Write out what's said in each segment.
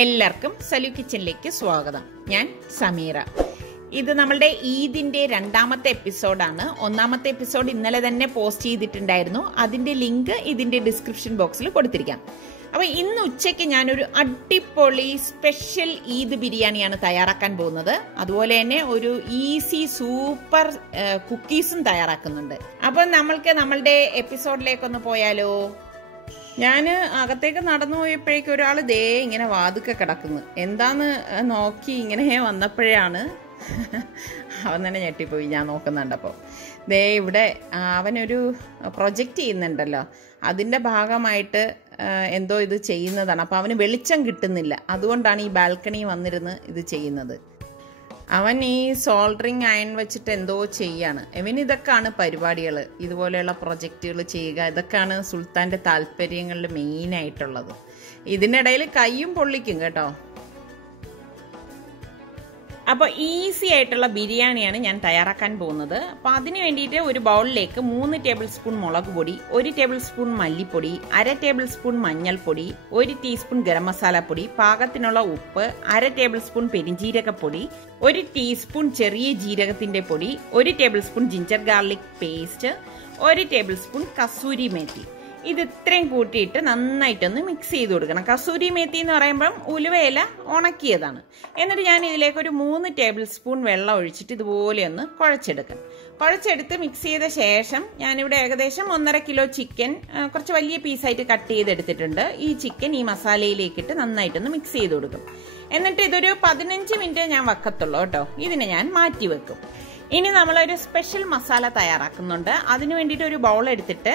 എല്ലാവർക്കും സലു കിച്ചനിലേക്ക് സ്വാഗതം. ഞാൻ സമീറ. ഇത് നമ്മളുടെ ഈദിന്റെ രണ്ടാമത്തെ എപ്പിസോഡാണ്. ഒന്നാമത്തെ എപ്പിസോഡ് ഇന്നലെ തന്നെ പോസ്റ്റ് ചെയ്തിട്ടുണ്ടായിരുന്നു. അതിന്റെ ലിങ്ക് ഇതിന്റെ ഡിസ്ക്രിപ്ഷൻ ബോക്സിൽ കൊടുത്തിരിക്കാം. അപ്പൊ ഇന്ന് ഉച്ചയ്ക്ക് ഞാനൊരു അടിപൊളി സ്പെഷ്യൽ ഈദ് ബിരിയാണിയാണ് തയ്യാറാക്കാൻ പോകുന്നത്. അതുപോലെ തന്നെ ഒരു ഈസി സൂപ്പർ കുക്കീസും തയ്യാറാക്കുന്നുണ്ട്. അപ്പൊ നമ്മളുടെ എപ്പിസോഡിലേക്കൊന്ന് പോയാലോ? ഞാൻ അകത്തേക്ക് നടന്നു പോയപ്പോഴേക്കും ഒരാൾ ദേ ഇങ്ങനെ വാതുക്കെ കിടക്കുന്നു. എന്താന്ന് നോക്കി ഇങ്ങനെ വന്നപ്പോഴാണ് അവൻ തന്നെ ഞെട്ടിപ്പോയി. ഞാൻ നോക്കുന്നുണ്ടപ്പോൾ ദേ ഇവിടെ അവനൊരു പ്രൊജക്റ്റ് ചെയ്യുന്നുണ്ടല്ലോ, അതിൻ്റെ ഭാഗമായിട്ട് എന്തോ ഇത് ചെയ്യുന്നതാണ്. അപ്പോൾ അവന് വെളിച്ചം കിട്ടുന്നില്ല, അതുകൊണ്ടാണ് ഈ ബാൽക്കണി വന്നിരുന്ന് ഇത് ചെയ്യുന്നത്. അവൻ ഈ സോൾഡറിങ് അയൺ വെച്ചിട്ട് എന്തോ ചെയ്യാണ്. അവന് ഇതൊക്കെയാണ് പരിപാടികൾ, ഇതുപോലെയുള്ള പ്രൊജക്റ്റുകൾ ചെയ്യുക. ഇതൊക്കെയാണ് സുൽത്താൻ്റെ താല്പര്യങ്ങളിൽ മെയിനായിട്ടുള്ളത്. ഇതിനിടയിൽ കയ്യും പൊള്ളിക്കും കേട്ടോ. അപ്പോൾ ഈസി ആയിട്ടുള്ള ബിരിയാണിയാണ് ഞാൻ തയ്യാറാക്കാൻ പോകുന്നത്. അപ്പോൾ അതിന് വേണ്ടിയിട്ട് ഒരു ബൗളിലേക്ക് 3 ടേബിൾ സ്പൂൺ മുളക് പൊടി, 1 ടേബിൾ സ്പൂൺ മല്ലിപ്പൊടി, 1/2 ടേബിൾ സ്പൂൺ മഞ്ഞൾപ്പൊടി, 1 ടീസ്പൂൺ ഗരം മസാലപ്പൊടി, പാകത്തിനുള്ള ഉപ്പ്, 1/2 ടേബിൾ സ്പൂൺ പെരിഞ്ജീരകപ്പൊടി, 1 ടീസ്പൂൺ ചെറിയ ജീരകത്തിന്റെ പൊടി, 1 table spoon ginger garlic paste, 1 table spoon kasuri methi. ഇത് ഇത്രയും കൂട്ടിയിട്ട് നന്നായിട്ടൊന്ന് മിക്സ് ചെയ്ത് കൊടുക്കണം. കസൂരി മേത്തി എന്ന് പറയുമ്പം ഉലുവയില ഉണക്കിയതാണ്. എന്നിട്ട് ഞാൻ ഇതിലേക്ക് ഒരു 3 ടേബിൾ സ്പൂൺ വെള്ളം ഒഴിച്ചിട്ട് ഇതുപോലെ ഒന്ന് കുഴച്ചെടുക്കാം. കുഴച്ചെടുത്ത് മിക്സ് ചെയ്ത ശേഷം ഞാനിവിടെ ഏകദേശം 1.5 കിലോ ചിക്കൻ കുറച്ച് വലിയ പീസായിട്ട് കട്ട് ചെയ്തെടുത്തിട്ടുണ്ട്. ഈ ചിക്കൻ ഈ മസാലയിലേക്കിട്ട് നന്നായിട്ടൊന്ന് മിക്സ് ചെയ്ത് കൊടുക്കും. എന്നിട്ട് ഇതൊരു 15 മിനിറ്റ് ഞാൻ വെക്കത്തുള്ളൂ കേട്ടോ. ഇതിനെ ഞാൻ മാറ്റി വെക്കും. ഇനി നമ്മളൊരു സ്പെഷ്യൽ മസാല തയ്യാറാക്കുന്നുണ്ട്. അതിനു വേണ്ടിയിട്ട് ഒരു ബൗൾ എടുത്തിട്ട്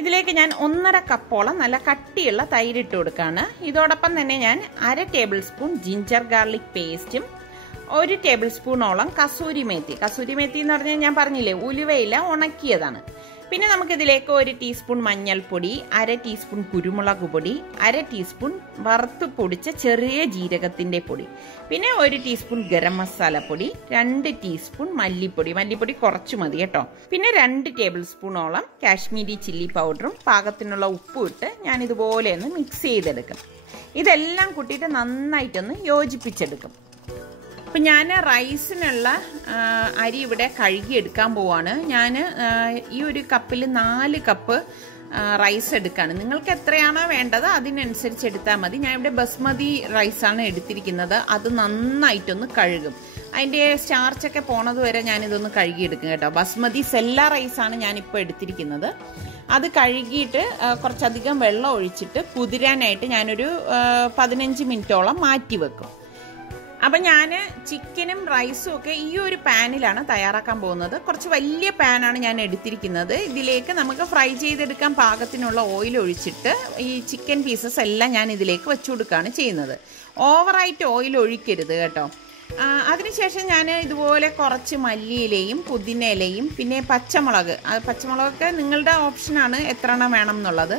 ഇതിലേക്ക് ഞാൻ 1.5 കപ്പോളം നല്ല കട്ടിയുള്ള തൈര് ഇട്ട് കൊടുക്കുകയാണ്. ഇതോടൊപ്പം തന്നെ ഞാൻ 1/2 ടേബിൾ സ്പൂൺ ജിഞ്ചർ ഗാർലിക് പേസ്റ്റും 1 ടേബിൾ സ്പൂണോളം കസൂരി മേത്തി. കസൂരി മേത്തി എന്ന് പറഞ്ഞാൽ ഞാൻ പറഞ്ഞില്ലേ, ഉലുവയില ഉണക്കിയതാണ്. പിന്നെ നമുക്കിതിലേക്ക് 1 ടീസ്പൂൺ മഞ്ഞൾപ്പൊടി, 1/2 ടീസ്പൂൺ കുരുമുളക് പൊടി, 1/2 ടീസ്പൂൺ വറുത്ത് പൊടിച്ച ചെറിയ ജീരകത്തിന്റെ പൊടി, പിന്നെ 1 ടീസ്പൂൺ ഗരം മസാല പൊടി, 2 ടീസ്പൂൺ മല്ലിപ്പൊടി. മല്ലിപ്പൊടി കുറച്ച് മതി കേട്ടോ. പിന്നെ 2 ടേബിൾ സ്പൂണോളം കാശ്മീരി ചില്ലി പൗഡറും പാകത്തിനുള്ള ഉപ്പും ഇട്ട് ഞാൻ ഇതുപോലെ ഒന്ന് മിക്സ് ചെയ്തെടുക്കും. ഇതെല്ലാം കൂട്ടിയിട്ട് നന്നായിട്ടൊന്ന് യോജിപ്പിച്ചെടുക്കും. അപ്പം ഞാൻ റൈസിനുള്ള അരി ഇവിടെ കഴുകിയെടുക്കാൻ പോവാണ്. ഞാൻ ഈ ഒരു കപ്പിൽ 4 കപ്പ് റൈസ് എടുക്കുകയാണ്. നിങ്ങൾക്ക് എത്രയാണോ വേണ്ടത് അതിനനുസരിച്ച് എടുത്താൽ മതി. ഞാൻ ഇവിടെ ബസ്മതി റൈസാണ് എടുത്തിരിക്കുന്നത്. അത് നന്നായിട്ടൊന്ന് കഴുകും. അതിൻ്റെ സ്റ്റാർച്ചൊക്കെ പോണത് വരെ ഞാനിതൊന്ന് കഴുകിയെടുക്കും കേട്ടോ. ബസ്മതി സെല്ല റൈസാണ് ഞാനിപ്പോൾ എടുത്തിരിക്കുന്നത്. അത് കഴുകിയിട്ട് കുറച്ചധികം വെള്ളം ഒഴിച്ചിട്ട് കുതിരാനായിട്ട് ഞാനൊരു 15 മിനിറ്റോളം മാറ്റി വെക്കും. അപ്പം ഞാൻ ചിക്കനും റൈസും ഒക്കെ ഈ ഒരു പാനിലാണ് തയ്യാറാക്കാൻ പോകുന്നത്. കുറച്ച് വലിയ പാനാണ് ഞാൻ എടുത്തിരിക്കുന്നത്. ഇതിലേക്ക് നമുക്ക് ഫ്രൈ ചെയ്തെടുക്കാൻ പാകത്തിനുള്ള ഓയിൽ ഒഴിച്ചിട്ട് ഈ ചിക്കൻ പീസസ് എല്ലാം ഞാൻ ഇതിലേക്ക് വെച്ചു കൊടുക്കുകയാണ് ചെയ്യുന്നത്. ഓവറായിട്ട് ഓയിൽ ഒഴിക്കരുത് കേട്ടോ. അതിനുശേഷം ഞാൻ ഇതുപോലെ കുറച്ച് മല്ലിയിലയും പുതിനയിലയും പിന്നെ പച്ചമുളകൊക്കെ നിങ്ങളുടെ ഓപ്ഷനാണ് എത്ര എണ്ണം വേണം എന്നുള്ളത്.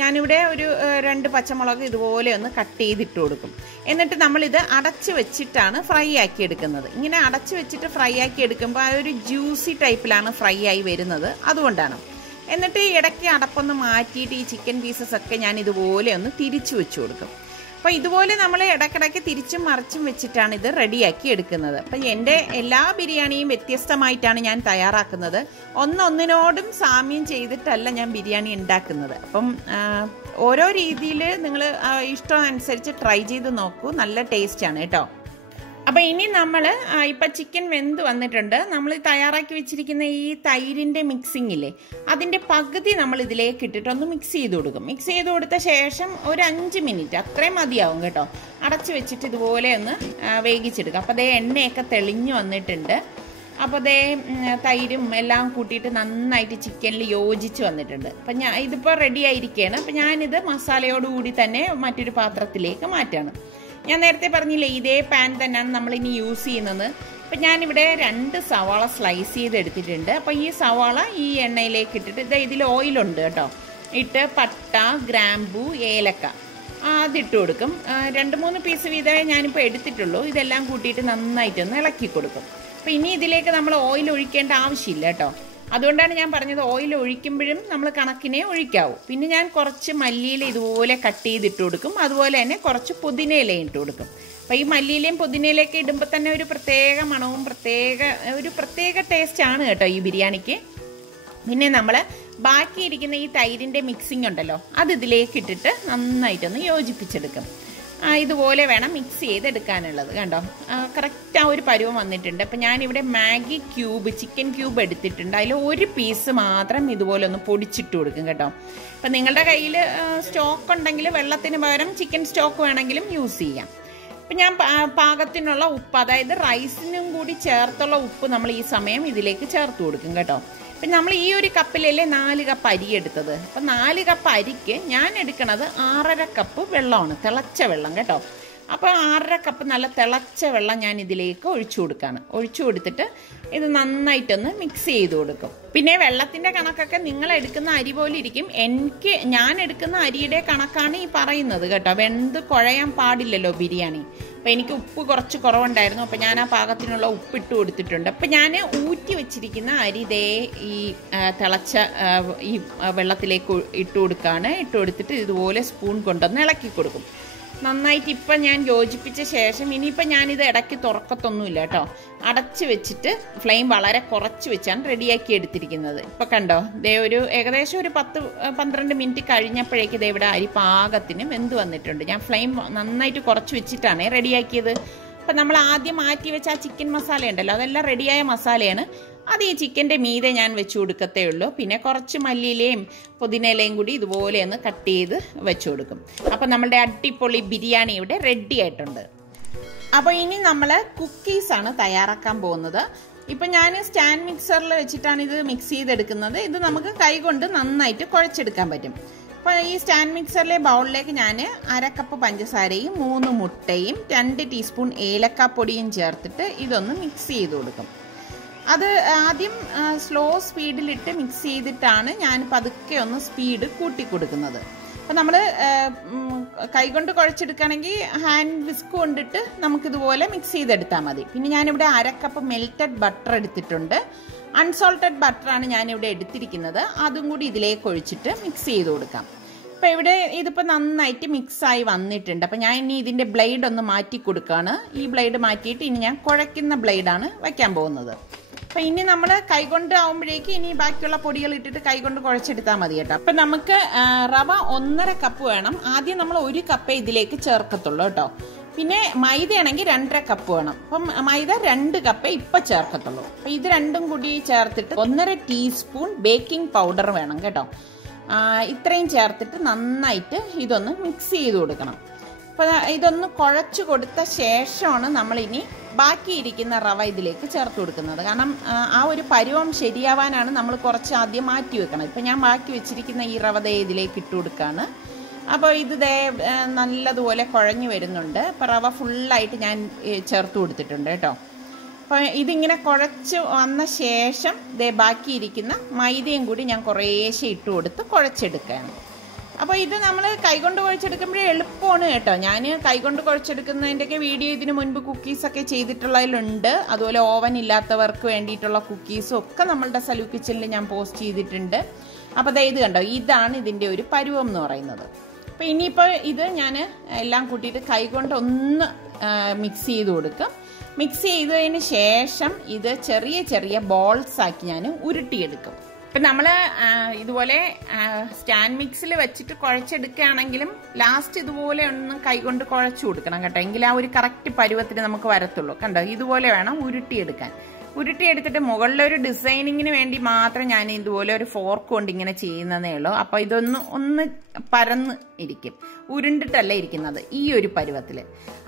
ഞാനിവിടെ ഒരു 2 പച്ചമുളക് ഇതുപോലെ ഒന്ന് കട്ട് ചെയ്തിട്ട് കൊടുക്കും. എന്നിട്ട് നമ്മളിത് അടച്ച് വെച്ചിട്ടാണ് ഫ്രൈ ആക്കി എടുക്കുന്നത്. ഇങ്ങനെ അടച്ച് വെച്ചിട്ട് ഫ്രൈ ആക്കി എടുക്കുമ്പോൾ ആ ഒരു ജ്യൂസി ടൈപ്പിലാണ് ഫ്രൈ ആയി വരുന്നത്, അതുകൊണ്ടാണ്. എന്നിട്ട് ഇടയ്ക്ക് അടപ്പൊന്ന് മാറ്റിയിട്ട് ഈ ചിക്കൻ പീസസ് ഒക്കെ ഞാൻ ഇതുപോലെ ഒന്ന് തിരിച്ചു വെച്ച് കൊടുക്കും. അപ്പോൾ ഇതുപോലെ നമ്മൾ ഇടയ്ക്കിടയ്ക്ക് തിരിച്ചും മറിച്ചും വെച്ചിട്ടാണ് ഇത് റെഡിയാക്കി എടുക്കുന്നത്. അപ്പം എൻ്റെ എല്ലാ ബിരിയാണിയും വ്യത്യസ്തമായിട്ടാണ് ഞാൻ തയ്യാറാക്കുന്നത്. ഒന്നൊന്നിനോടും സാമ്യം ചെയ്തിട്ടല്ല ഞാൻ ബിരിയാണി ഉണ്ടാക്കുന്നത്. അപ്പം ഓരോ രീതിയിൽ നിങ്ങൾ ഇഷ്ടം അനുസരിച്ച് ട്രൈ ചെയ്ത് നോക്കൂ. നല്ല ടേസ്റ്റാണ് കേട്ടോ. അപ്പം ഇനി നമ്മൾ ഇപ്പം ചിക്കൻ വെന്ത് വന്നിട്ടുണ്ട്. നമ്മൾ തയ്യാറാക്കി വെച്ചിരിക്കുന്ന ഈ തൈരിൻ്റെ മിക്സിങ്ങില്ലേ, അതിൻ്റെ പകുതി നമ്മൾ ഇതിലേക്ക് ഇട്ടിട്ടൊന്ന് മിക്സ് ചെയ്ത് കൊടുക്കും. മിക്സ് ചെയ്ത് കൊടുത്ത ശേഷം ഒരു 5 മിനിറ്റ് അത്രയും മതിയാവും കേട്ടോ. അടച്ച് വെച്ചിട്ട് ഇതുപോലെ ഒന്ന് വേവിച്ചെടുക്കുക. അപ്പോൾ അതേ എണ്ണയൊക്കെ തെളിഞ്ഞു വന്നിട്ടുണ്ട്. അപ്പോൾ അതേ തൈരും എല്ലാം കൂട്ടിയിട്ട് നന്നായിട്ട് ചിക്കനിൽ യോജിച്ച് വന്നിട്ടുണ്ട്. അപ്പം ഇതിപ്പോൾ റെഡി ആയിരിക്കുകയാണ്. അപ്പം ഞാനിത് മസാലയോടുകൂടി തന്നെ മറ്റൊരു പാത്രത്തിലേക്ക് മാറ്റാണ്. ഞാൻ നേരത്തെ പറഞ്ഞില്ലേ, ഇതേ പാൻ തന്നെയാണ് നമ്മളിനി യൂസ് ചെയ്യുന്നത്. അപ്പം ഞാനിവിടെ 2 സവാള സ്ലൈസ് ചെയ്തെടുത്തിട്ടുണ്ട്. അപ്പം ഈ സവാള ഈ എണ്ണയിലേക്ക് ഇട്ടിട്ട് ഇതിൽ ഓയിലുണ്ട് കേട്ടോ. ഇട്ട് പട്ട, ഗ്രാമ്പൂ, ഏലക്ക അതിട്ട് കൊടുക്കും. 2-3 പീസ് വീതമേ ഞാനിപ്പോൾ എടുത്തിട്ടുള്ളൂ. ഇതെല്ലാം കൂട്ടിയിട്ട് നന്നായിട്ടൊന്ന് ഇളക്കി കൊടുക്കും. അപ്പം ഇനി ഇതിലേക്ക് നമ്മൾ ഓയിൽ ഒഴിക്കേണ്ട ആവശ്യമില്ല കേട്ടോ. അതുകൊണ്ടാണ് ഞാൻ പറഞ്ഞത് ഓയിൽ ഒഴിക്കുമ്പോഴും നമ്മൾ കണക്കിനെ ഒഴിക്കാവൂ. പിന്നെ ഞാൻ കുറച്ച് മല്ലിയില ഇതുപോലെ കട്ട് ചെയ്തിട്ട് കൊടുക്കും. അതുപോലെ തന്നെ കുറച്ച് പുതിനയിലയും ഇട്ട് കൊടുക്കും. അപ്പോൾ ഈ മല്ലിയിലയും പുതിനയിലയൊക്കെ ഇടുമ്പോൾ തന്നെ ഒരു പ്രത്യേക മണവും പ്രത്യേക ടേസ്റ്റാണ് കേട്ടോ ഈ ബിരിയാണിക്ക്. പിന്നെ നമ്മൾ ബാക്കിയിരിക്കുന്ന ഈ തൈരിൻ്റെ മിക്സിംഗ് ഉണ്ടല്ലോ, അത് ഇതിലേക്ക് ഇട്ടിട്ട് നന്നായിട്ടൊന്ന് യോജിപ്പിച്ചെടുക്കും. ഇതുപോലെ വേണം മിക്സ് ചെയ്തെടുക്കാനുള്ളത്. കണ്ടോ, കറക്റ്റ് ആ ഒരു പരുവം വന്നിട്ടുണ്ട്. അപ്പം ഞാനിവിടെ മാഗി ക്യൂബ്, ചിക്കൻ ക്യൂബ് എടുത്തിട്ടുണ്ട്. അതിൽ ഒരു പീസ് മാത്രം ഇതുപോലെ ഒന്ന് പൊടിച്ചിട്ട് കൊടുക്കും കേട്ടോ. അപ്പം നിങ്ങളുടെ കയ്യിൽ സ്റ്റോക്ക് ഉണ്ടെങ്കിൽ വെള്ളത്തിന് പകരം ചിക്കൻ സ്റ്റോക്ക് വേണമെങ്കിലും യൂസ് ചെയ്യാം. അപ്പം ഞാൻ പാകത്തിനുള്ള ഉപ്പ്, അതായത് റൈസിനും കൂടി ചേർത്തുള്ള ഉപ്പ് നമ്മൾ ഈ സമയം ഇതിലേക്ക് ചേർത്ത് കൊടുക്കും കേട്ടോ. പിന്നെ നമ്മൾ ഈ ഒരു കപ്പിലല്ലേ 4 കപ്പ് അരി എടുത്തത്. അപ്പം 4 കപ്പ് അരിക്ക് ഞാൻ എടുക്കുന്നത് 6.5 കപ്പ് വെള്ളമാണ്, തിളച്ച വെള്ളം കേട്ടോ. അപ്പോൾ 6.5 കപ്പ് നല്ല തിളച്ച വെള്ളം ഞാൻ ഇതിലേക്ക് ഒഴിച്ചു കൊടുക്കുകയാണ്. ഒഴിച്ചു കൊടുത്തിട്ട് ഇത് നന്നായിട്ടൊന്ന് മിക്സ് ചെയ്ത് കൊടുക്കും. പിന്നെ വെള്ളത്തിൻ്റെ കണക്കൊക്കെ നിങ്ങൾ എടുക്കുന്ന അരി പോലെ ഇരിക്കും. ഞാൻ എടുക്കുന്ന അരിയുടെ കണക്കാണ് ഈ പറയുന്നത് കേട്ടോ. വെന്ത് കുഴയാൻ പാടില്ലല്ലോ ബിരിയാണി. അപ്പം എനിക്ക് ഉപ്പ് കുറച്ച് കുറവുണ്ടായിരുന്നു. അപ്പം ഞാൻ ആ പാകത്തിനുള്ള ഉപ്പിട്ട് കൊടുത്തിട്ടുണ്ട്. അപ്പം ഞാൻ ഊറ്റി വെച്ചിരിക്കുന്ന അരി ദേ ഈ തിളച്ച ഈ വെള്ളത്തിലേക്ക് ഇട്ട് കൊടുക്കുകയാണ്. ഇട്ട് കൊടുത്തിട്ട് ഇതുപോലെ സ്പൂൺ കൊണ്ടൊന്ന് ഇളക്കി കൊടുക്കും നന്നായിട്ട്. ഇപ്പം ഞാൻ യോജിപ്പിച്ച ശേഷം ഇനിയിപ്പം ഞാനിത് ഇടയ്ക്ക് തുറക്കത്തൊന്നുമില്ല കേട്ടോ. അടച്ച് വെച്ചിട്ട് ഫ്ലെയിം വളരെ കുറച്ച് വെച്ചാണ് റെഡിയാക്കി എടുത്തിരിക്കുന്നത്. ഇപ്പം കണ്ടോ, ദേ ഏകദേശം ഒരു 10-12 മിനിറ്റ് കഴിഞ്ഞപ്പോഴേക്ക് ദേ ഇവിടെ അരി പാകത്തിന് വെന്ത് വന്നിട്ടുണ്ട്. ഞാൻ ഫ്ലെയിം നന്നായിട്ട് കുറച്ച് വെച്ചിട്ടാണ് റെഡിയാക്കിയത്. അപ്പം നമ്മൾ ആദ്യം മാറ്റി വെച്ച ആ ചിക്കൻ മസാല ഉണ്ടല്ലോ, അതെല്ലാം റെഡിയായ മസാലയാണ്. അത് ഈ ചിക്കൻ്റെ മീതെ ഞാൻ വെച്ച് കൊടുക്കത്തേ ഉള്ളൂ. പിന്നെ കുറച്ച് മല്ലിയിലയും പുതിനയിലയും കൂടി ഇതുപോലെ ഒന്ന് കട്ട് ചെയ്ത് വെച്ച് കൊടുക്കും. അപ്പം നമ്മളുടെ അടിപൊളി ബിരിയാണി ഇവിടെ റെഡി ആയിട്ടുണ്ട്. അപ്പോൾ ഇനി നമ്മൾ കുക്കീസാണ് തയ്യാറാക്കാൻ പോകുന്നത്. ഇപ്പം ഞാൻ സ്റ്റാൻഡ് മിക്സറിൽ വെച്ചിട്ടാണ് ഇത് മിക്സ് ചെയ്തെടുക്കുന്നത്. ഇത് നമുക്ക് കൈകൊണ്ട് നന്നായിട്ട് കുഴച്ചെടുക്കാൻ പറ്റും. അപ്പോൾ ഈ സ്റ്റാൻഡ് മിക്സറിലെ ബൗളിലേക്ക് ഞാൻ 1/2 കപ്പ് പഞ്ചസാരയും 3 മുട്ടയും 2 ടീസ്പൂൺ ഏലക്കാപ്പൊടിയും ചേർത്തിട്ട് ഇതൊന്ന് മിക്സ് ചെയ്ത് കൊടുക്കും. അത് ആദ്യം സ്ലോ സ്പീഡിലിട്ട് മിക്സ് ചെയ്തിട്ടാണ് ഞാൻ പതുക്കെ ഒന്ന് സ്പീഡ് കൂട്ടി കൊടുക്കുന്നത്. അപ്പം നമ്മൾ കൈകൊണ്ട് കുഴച്ചെടുക്കുകയാണെങ്കിൽ ഹാൻഡ് വിസ്ക് കൊണ്ടിട്ട് നമുക്കിതുപോലെ മിക്സ് ചെയ്തെടുത്താൽ മതി. പിന്നെ ഞാനിവിടെ 1/2 കപ്പ് മെൽറ്റഡ് ബട്ടർ എടുത്തിട്ടുണ്ട്. അൺസോൾട്ടഡ് ബട്ടറാണ് ഞാനിവിടെ എടുത്തിരിക്കുന്നത്. അതും കൂടി ഇതിലേക്ക് ഒഴിച്ചിട്ട് മിക്സ് ചെയ്ത് കൊടുക്കാം. അപ്പോൾ ഇവിടെ ഇതിപ്പോൾ നന്നായിട്ട് മിക്സായി വന്നിട്ടുണ്ട്. അപ്പം ഞാൻ ഇനി ഇതിൻ്റെ ബ്ലേഡ് ഒന്ന് മാറ്റി കൊടുക്കുകയാണ്. ഈ ബ്ലേഡ് മാറ്റിയിട്ട് ഇനി ഞാൻ കുഴയ്ക്കുന്ന ബ്ലേഡാണ് വയ്ക്കാൻ പോകുന്നത്. അപ്പം ഇനി നമ്മൾ കൈകൊണ്ട് ആവുമ്പോഴേക്ക് ഇനി ബാക്കിയുള്ള പൊടികൾ ഇട്ടിട്ട് കൈകൊണ്ട് കുഴച്ചെടുത്താൽ മതി കേട്ടോ. അപ്പം നമുക്ക് റവ 1.5 കപ്പ് വേണം. ആദ്യം നമ്മൾ 1 കപ്പേ ഇതിലേക്ക് ചേർക്കത്തുള്ളൂ കേട്ടോ. പിന്നെ മൈദയാണെങ്കിൽ 2.5 കപ്പ് വേണം. അപ്പം മൈദ 2 കപ്പേ ഇപ്പം ചേർക്കത്തുള്ളൂ. അപ്പം ഇത് രണ്ടും കൂടി ചേർത്തിട്ട് 1.5 ടീസ്പൂൺ ബേക്കിംഗ് പൗഡർ വേണം കേട്ടോ. ഇത്രയും ചേർത്തിട്ട് നന്നായിട്ട് ഇതൊന്ന് മിക്സ് ചെയ്ത് കൊടുക്കണം. അപ്പോൾ ഇതൊന്ന് കുഴച്ച് കൊടുത്ത ശേഷമാണ് നമ്മളിനി ബാക്കിയിരിക്കുന്ന റവ ഇതിലേക്ക് ചേർത്ത് കൊടുക്കുന്നത്. കാരണം ആ ഒരു പരുവം ശരിയാവാനാണ് നമ്മൾ കുറച്ച് ആദ്യം മാറ്റി വെക്കണം. ഇപ്പം ഞാൻ ബാക്കി വെച്ചിരിക്കുന്ന ഈ റവ ഇതിലേക്ക് ഇട്ട് കൊടുക്കുകയാണ്. അപ്പോൾ ഇത് നല്ലതുപോലെ കുഴഞ്ഞു വരുന്നുണ്ട്. അപ്പോൾ റവ ഫുള്ളായിട്ട് ഞാൻ ചേർത്ത് കൊടുത്തിട്ടുണ്ട് കേട്ടോ. അപ്പോൾ ഇതിങ്ങനെ കുഴച്ച് വന്ന ശേഷം ബാക്കിയിരിക്കുന്ന മൈദയും കൂടി ഞാൻ കുറേശ്ശെ ഇട്ട് കൊടുത്ത് കുഴച്ചെടുക്കുകയാണ്. അപ്പോൾ ഇത് നമ്മൾ കൈകൊണ്ട് കുഴച്ചെടുക്കുമ്പോഴേ എളുപ്പമാണ് കേട്ടോ. ഞാൻ കൈകൊണ്ട് കുഴച്ചെടുക്കുന്നതിൻ്റെയൊക്കെ വീഡിയോ ഇതിന് മുൻപ് കുക്കീസൊക്കെ ചെയ്തിട്ടുള്ളതിലുണ്ട്. അതുപോലെ ഓവൻ ഇല്ലാത്തവർക്ക് വേണ്ടിയിട്ടുള്ള കുക്കീസും ഒക്കെ നമ്മളുടെ സലു കിച്ചണിൽ ഞാൻ പോസ്റ്റ് ചെയ്തിട്ടുണ്ട്. അപ്പോൾ ഇത് കണ്ടോ, ഇതാണ് ഇതിൻ്റെ ഒരു പരുവം എന്ന് പറയുന്നത്. അപ്പോൾ ഇനിയിപ്പോൾ ഇത് ഞാൻ എല്ലാം കൂട്ടിയിട്ട് കൈകൊണ്ട് ഒന്ന് മിക്സ് ചെയ്ത് കൊടുക്കും. മിക്സ് ചെയ്തതിന് ശേഷം ഇത് ചെറിയ ചെറിയ ബോൾസ് ആക്കി ഞാൻ ഉരുട്ടിയെടുക്കും. ഇപ്പം നമ്മൾ ഇതുപോലെ സ്റ്റാൻഡ് മിക്സിൽ വെച്ചിട്ട് കുഴച്ചെടുക്കുകയാണെങ്കിലും ലാസ്റ്റ് ഇതുപോലെ ഒന്ന് കൈകൊണ്ട് കുഴച്ചു കൊടുക്കണം കേട്ടോ. എങ്കിൽ ആ ഒരു കറക്റ്റ് പരുവത്തിന് നമുക്ക് വരത്തുള്ളൂ. കണ്ടോ, ഇതുപോലെ വേണം ഉരുട്ടിയെടുക്കാൻ. ഉരുട്ടിയെടുത്തിട്ട് മുകളിലൊരു ഡിസൈനിങ്ങിന് വേണ്ടി മാത്രം ഞാൻ ഇതുപോലെ ഒരു ഫോർക്ക് കൊണ്ട് ഇങ്ങനെ ചെയ്യുന്നതേ ഉള്ളൂ. അപ്പോൾ ഒന്ന് പരന്ന് ഇരിക്കും, ഉരുണ്ടിട്ടല്ല ഇരിക്കുന്നത്, ഈ ഒരു പരുവത്തിൽ.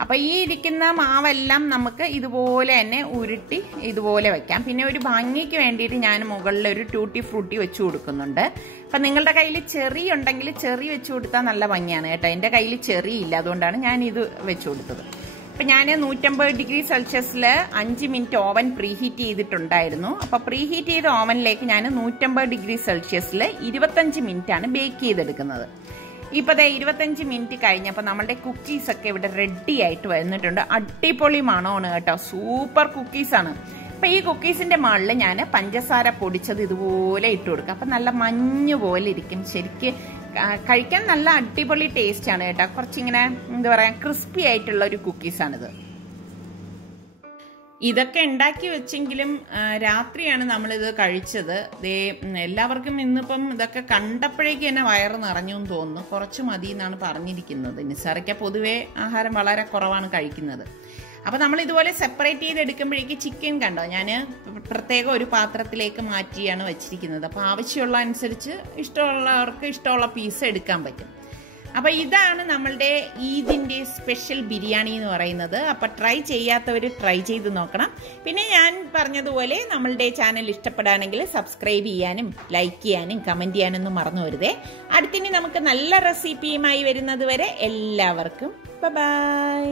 അപ്പോൾ ഈ ഇരിക്കുന്ന മാവെല്ലാം നമുക്ക് ഇതുപോലെ തന്നെ ഉരുട്ടി ഇതുപോലെ വെക്കാം. പിന്നെ ഒരു ഭംഗിക്ക് വേണ്ടിയിട്ട് ഞാൻ മുകളിൽ ഒരു ടൂട്ടി ഫ്രൂട്ടി വെച്ച് കൊടുക്കുന്നുണ്ട്. അപ്പം നിങ്ങളുടെ കയ്യിൽ ചെറി ഉണ്ടെങ്കിൽ ചെറി വെച്ച് കൊടുത്താൽ നല്ല ഭംഗിയാണ് കേട്ടോ. എൻ്റെ കയ്യിൽ ചെറി ഇല്ല, അതുകൊണ്ടാണ് ഞാൻ ഇത് വെച്ച് കൊടുത്തത്. അപ്പം ഞാൻ 150 ഡിഗ്രി സെൽഷ്യസിൽ 5 മിനിറ്റ് ഓവൻ പ്രീഹീറ്റ് ചെയ്തിട്ടുണ്ടായിരുന്നു. അപ്പോൾ പ്രീഹീറ്റ് ചെയ്ത ഓവനിലേക്ക് ഞാൻ 150 ഡിഗ്രി സെൽഷ്യസിൽ 25 മിനിറ്റാണ് ബേക്ക് ചെയ്തെടുക്കുന്നത്. ഇപ്പോൾ 25 മിനിറ്റ് കഴിഞ്ഞപ്പോൾ നമ്മളുടെ കുക്കീസൊക്കെ ഇവിടെ റെഡി ആയിട്ട് വന്നിട്ടുണ്ട്. അടിപൊളി മണമാണ് കേട്ടോ, സൂപ്പർ കുക്കീസാണ്. അപ്പോൾ ഈ കുക്കീസിന്റെ മുകളിൽ ഞാൻ പഞ്ചസാര പൊടിച്ചത് ഇതുപോലെ ഇട്ട് കൊടുക്കുക. അപ്പം നല്ല മഞ്ഞ് പോലെ ഇരിക്കും. ശരിക്ക് കഴിക്കാൻ നല്ല അടിപൊളി ടേസ്റ്റ് ആണ് കേട്ടോ. കുറച്ചിങ്ങനെ എന്താ പറയുക, ക്രിസ്പി ആയിട്ടുള്ള ഒരു കുക്കീസാണിത്. ഇതൊക്കെ ഉണ്ടാക്കി വെച്ചെങ്കിലും രാത്രിയാണ് നമ്മളിത് കഴിച്ചത്. എല്ലാവർക്കും ഇന്നിപ്പം ഇതൊക്കെ കണ്ടപ്പോഴേക്ക് തന്നെ വയറ് നിറഞ്ഞു എന്ന് തോന്നുന്നു. കുറച്ച് മതി എന്നാണ് പറഞ്ഞിരിക്കുന്നത്. നിസാറിക്ക പൊതുവേ ആഹാരം വളരെ കുറവാണ് കഴിക്കുന്നത്. അപ്പോൾ നമ്മൾ ഇതുപോലെ സെപ്പറേറ്റ് ചെയ്ത് എടുക്കുമ്പോഴേക്ക് ചിക്കൻ കണ്ടോ, ഞാൻ പ്രത്യേകം ഒരു പാത്രത്തിലേക്ക് മാറ്റിയാണ് വെച്ചിരിക്കുന്നത്. അപ്പോൾ ആവശ്യമുള്ള അനുസരിച്ച് ഇഷ്ടമുള്ളവർക്ക് ഇഷ്ടമുള്ള പീസ് എടുക്കാൻ പറ്റും. അപ്പോൾ ഇതാണ് നമ്മളുടെ ഈദിൻ്റെ സ്പെഷ്യൽ ബിരിയാണി എന്ന് പറയുന്നത്. അപ്പോൾ ട്രൈ ചെയ്യാത്തവർ ട്രൈ ചെയ്ത് നോക്കണം. പിന്നെ ഞാൻ പറഞ്ഞതുപോലെ നമ്മളുടെ ചാനൽ ഇഷ്ടപ്പെടാണെങ്കിൽ സബ്സ്ക്രൈബ് ചെയ്യാനും ലൈക്ക് ചെയ്യാനും കമൻറ്റ് ചെയ്യാനൊന്നും മറന്നു വരുതേ. അടുത്തിനി നമുക്ക് നല്ല റെസിപ്പിയുമായി വരുന്നത് വരെ എല്ലാവർക്കും ബൈ.